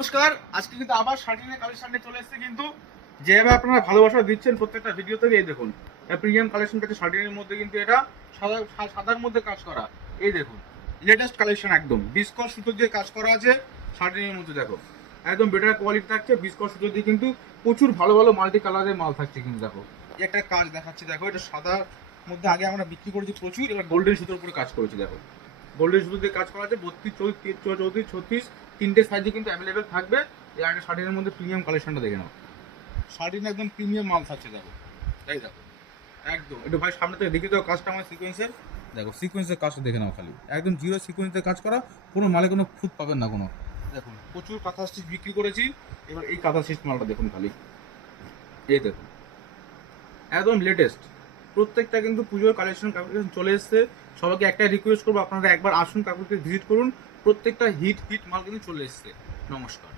নমস্কার। আজকে কিন্তু আবার শার্টিনের কালেকশন নিয়ে চলে এসেছে। কিন্তু যেভাবে আপনারা ভালোবাসা দিচ্ছেন প্রত্যেকটা ভিডিওতে, এই দেখুন প্রিমিয়াম কালেকশন আছে শার্টিনের মধ্যে। কিন্তু এটা সাদার মধ্যে কাজ করা। এই দেখুন লেটেস্ট কালেকশন, একদম বিস্কট সুতো দিয়ে কাজ করা আছে শার্টিনের মধ্যে। দেখো একদম বেটার কোয়ালিটি থাকছে বিস্কট সুতো দিয়ে, কিন্তু প্রচুর ভালো ভালো মাল্টি কালারের মাল থাকছে। কিন্তু দেখো একটা কাজ দেখাচ্ছি, দেখো এটা সাদার মধ্যে আগে আমরা বিক্রি করেছি প্রচুর, এবার গোল্ডেন সুতোর উপরে কাজ করেছি। দেখো গোল্ডেন সুতো দিয়ে কাজ করা আছে 32, 34, 36 তিনটে সাইজে কিন্তু অ্যাভেলেবেল থাকবে। এই একটা শার্টিনের মধ্যে প্রিমিয়াম কালেকশনটা দেখে নাও। শার্টিন একদম প্রিমিয়াম মাল থাকছে। দেখো তাই দেখো একদম একটু ভাই সামনে থেকে দেখে দাও কাজটা আমার সিকোয়েন্সের। দেখো সিকোয়েন্সের কাজটা দেখে নাও, খালি একদম জিরো সিকোয়েন্সের কাজ করা, কোনো মালে কোনো খুঁত পাবেন না কোনো। দেখুন প্রচুর কাঁথা স্টিচ বিক্রি করেছি, এবার এই কাঁথা স্টিচ মালটা দেখুন খালি। এই দেখুন একদম লেটেস্ট প্রত্যেকটা কিন্তু পুজোর কালেকশন চলে এসছে। সবাইকে একটাই রিকোয়েস্ট করবো, আপনারা একবার আসুন, কাকুকে ভিজিট করুন। প্রত্যেকটা হিট মাল কিন্তু চলে এসছে। নমস্কার।